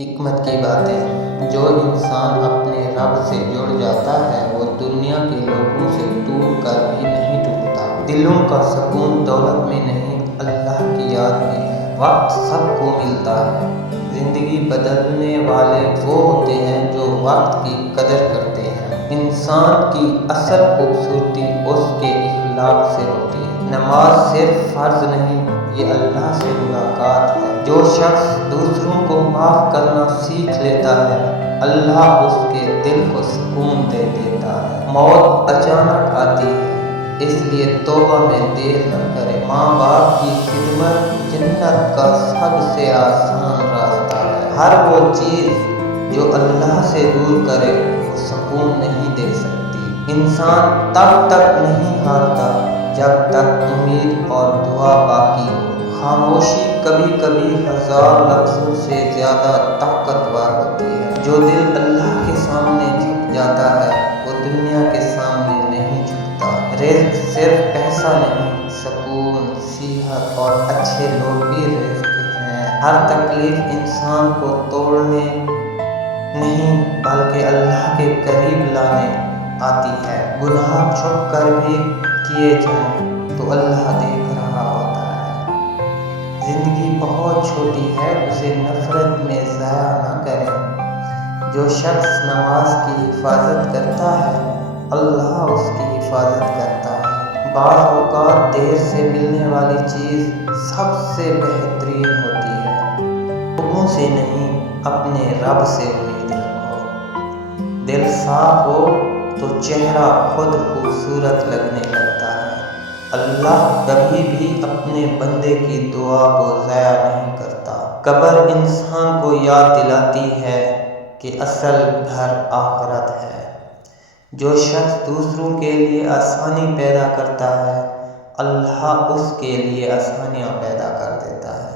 حکمت کی باتیں۔ جو انسان اپنے رب سے جڑ جاتا ہے وہ دنیا کے لوگوں سے ٹوٹ کر بھی نہیں ٹوٹتا۔ دلوں کا سکون دولت میں نہیں، اللہ کی یاد میں ہے۔ وقت سب کو ملتا ہے، زندگی بدلنے والے وہ ہوتے ہیں جو وقت کی قدر کرتے ہیں۔ انسان کی اصل خوبصورتی اس کے اخلاق سے ہوتی ہے۔ نماز صرف فرض نہیں، یہ اللہ سے ملاقات ہے۔ جو شخص دوسروں کو معاف کرنا سیکھ لیتا ہے، اللہ اس کے دل کو سکون دے دیتا ہے۔ موت اچانک آتی ہے، اس لیے توبہ میں دیر نہ کرے۔ ماں باپ کی خدمت جنت کا سب سے آسان راستہ ہے۔ ہر وہ چیز جو اللہ سے دور کرے وہ سکون نہیں دے سکتی۔ انسان تب تک نہیں ہارتا جب تک امید اور دعا باقی ہو۔ خاموشی کبھی کبھی ہزار لفظوں سے زیادہ طاقتور ہوتی ہے۔ جو دل اللہ کے سامنے جھک جاتا ہے وہ دنیا کے سامنے نہیں جھکتا۔ رزق صرف پیسہ نہیں، سکون، صحت اور اچھے لوگ بھی رزق ہیں۔ ہر تکلیف انسان کو توڑنے نہیں بلکہ اللہ کے قریب لانے آتی ہے۔ گناہ چھپ کر بھی کیے جائیں تو اللہ دیکھ رہا ہوتا ہے۔ زندگی بہت چھوٹی ہے، اسے نفرت میں ضائع نہ کریں۔ جو شخص نماز کی حفاظت کرتا ہے، اللہ اس کی حفاظت کرتا ہے۔ بعض اوقات دیر سے ملنے والی چیز سب سے بہترین ہوتی ہے۔ لوگوں سے نہیں، اپنے رب سے امید رکھو۔ دل صاف ہو تو چہرہ خود خوبصورت لگنے لگتا ہے۔ اللہ کبھی بھی اپنے بندے کی دعا کو ضائع نہیں کرتا۔ قبر انسان کو یاد دلاتی ہے کہ اصل گھر آخرت ہے۔ جو شخص دوسروں کے لیے آسانی پیدا کرتا ہے، اللہ اس کے لیے آسانیاں پیدا کر دیتا ہے۔